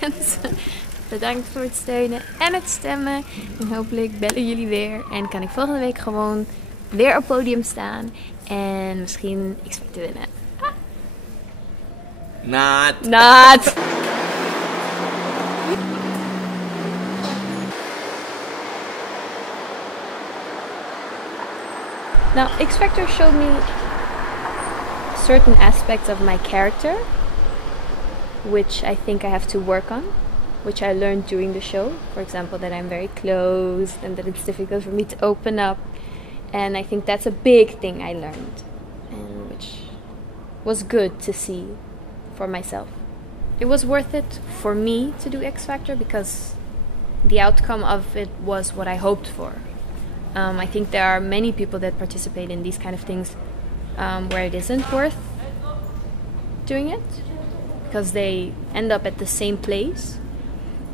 Mensen, bedankt voor het steunen en het stemmen. En hopelijk bellen jullie weer. En kan ik volgende week gewoon weer op podium staan. En misschien X-Factor winnen. Not. Now, X-Factor showed me certain aspects of my character, which I think I have to work on, which I learned during the show. For example, that I'm very closed and that it's difficult for me to open up. And I think that's a big thing I learned, and which was good to see for myself. It was worth it for me to do X Factor because the outcome of it was what I hoped for. I think there are many people that participate in these kind of things where it isn't worth doing it because they end up at the same place.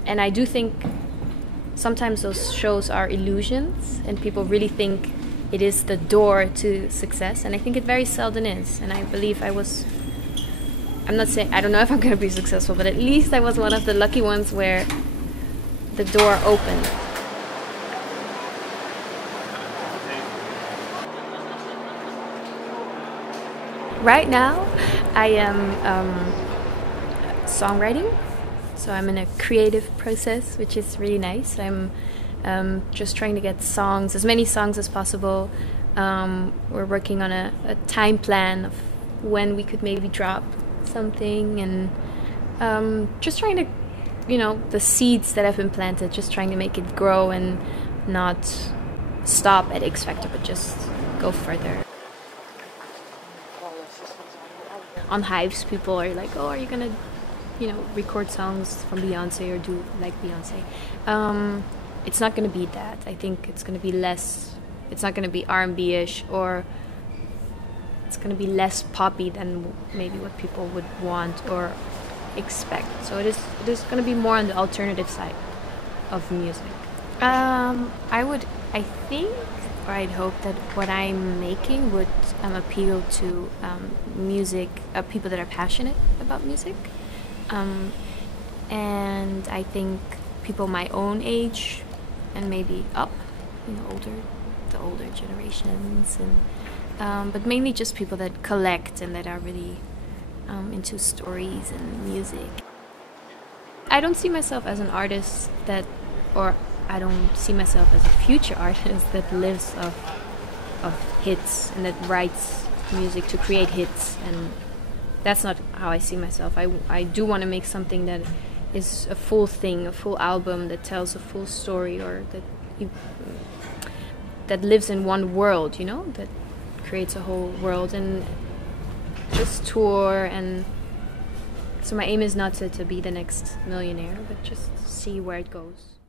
And I do think sometimes those shows are illusions and people really think it is the door to success, and I think it very seldom is. And I believe I'm not saying, I don't know if I'm going to be successful, but at least I was one of the lucky ones where the door opened. Right now, I am songwriting, so I'm in a creative process, which is really nice. I'm just trying to get songs, as many songs as possible. We're working on a time plan of when we could maybe drop something, and just trying to, the seeds that have been planted, just trying to make it grow and not stop at X Factor, but just go further. On Hives, people are like, oh, are you gonna, record songs from Beyonce or do like Beyonce? It's not gonna be that. I think it's gonna be less. It's not gonna be R&B-ish, or it's gonna be less poppy than maybe what people would want or expect. So it is gonna be more on the alternative side of music. I think, or I'd hope that what I'm making would appeal to music, people that are passionate about music, and I think people my own age and maybe up, the older generations, and but mainly just people that collect and that are really into stories and music. I don't see myself as an artist or I don't see myself as a future artist that lives of hits and that writes music to create hits, and that's not how I see myself. I do want to make something that is a full thing, a full album that tells a full story, or that lives in one world, that creates a whole world, and just tour. And so my aim is not to be the next millionaire, but just see where it goes.